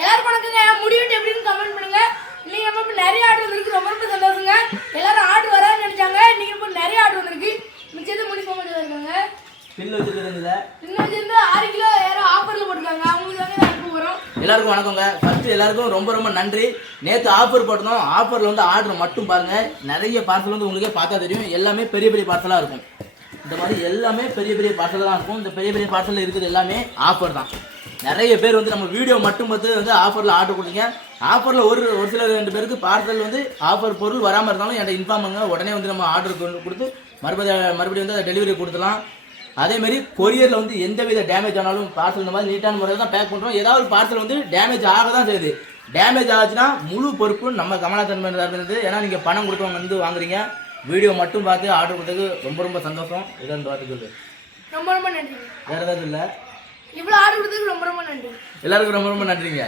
எல்லாரும் வணக்கங்க. முடிவு எப்படின்னு கமெண்ட் பண்ணுங்க. இன்னைக்கு நம்ம நிறைய ஆர்டர் வந்திருக்கு, ரொம்ப ரொம்ப சந்தோஷங்க. எல்லாரும் ஆர்டர் வரான்னு நினைச்சாங்க, இன்னைக்கு இப்போ நிறைய ஆர்டர் வந்திருக்கு. மிச்சத்தை முடிச்சு போக இருக்காங்க. பில்லு வச்சிருக்கீங்களா? பில்லு வச்சிருந்து 6 கிலோ யாரோ ஆஃபர்ல போட்டுருக்காங்க, அவங்களுக்கு தாங்க அனுப்ப போறோம். எல்லாருக்கும் வணக்கங்க. ஃபர்ஸ்ட் எல்லாருக்கும் ரொம்ப ரொம்ப நன்றி. நேற்று ஆஃபர் போட்டோம். ஆஃபர்ல வந்து ஆர்டர் மட்டும் பாருங்க, நிறைய பார்சல் வந்து உங்களுக்கே பார்த்தா தெரியும். எல்லாமே பெரிய பெரிய பார்சலா இருக்கும். இந்த மாதிரி எல்லாமே பெரிய பெரிய பார்சல் தான் இருக்கும். இந்த பெரிய பெரிய பார்சல் இருக்குது எல்லாமே ஆஃபர் தான். நிறைய பேர் வந்து நம்ம வீடியோ மட்டும் பார்த்து வந்து ஆஃபரில் ஆர்டர் கொடுத்தீங்க. ஆஃபரில் ஒரு சில 2 பேருக்கு பார்சல் வந்து ஆஃபர் பொருள் வராமல் இருந்தாலும் என்கிட்ட இன்ஃபார்ம் பண்ணுங்க. உடனே வந்து நம்ம ஆர்டர் கொடுத்து மறுபடியும் வந்து அதை டெலிவரி கொடுத்துலாம். அதேமாதிரி கொரியரில் வந்து எந்தவித டேமேஜ் ஆனாலும் பார்சல் இந்த மாதிரி நீட்டான முறையில் தான் பேக் பண்ணுறோம். ஏதாவது பார்சல் வந்து டேமேஜ் ஆக தான் செய்யுது. டேமேஜ் ஆச்சுன்னா முழு பொறுப்பு நம்ம கமலாத்தன்மை இருந்தது. ஏன்னா நீங்கள் பணம் கொடுத்தவங்க வந்து வாங்குறீங்க. வீடியோ மட்டும் பார்த்து ஆர்டர் கொடுத்தது ரொம்ப ரொம்ப சந்தோஷம். இதான் பார்த்துக்கிறது ரொம்ப ரொம்ப நன்றி. வேறு ஏதாவது இல்லை, இவ்வளோ ஆர்டர் கொடுத்ததுக்கு ரொம்ப ரொம்ப நன்றி. எல்லாருக்கும் ரொம்ப ரொம்ப நன்றிங்க.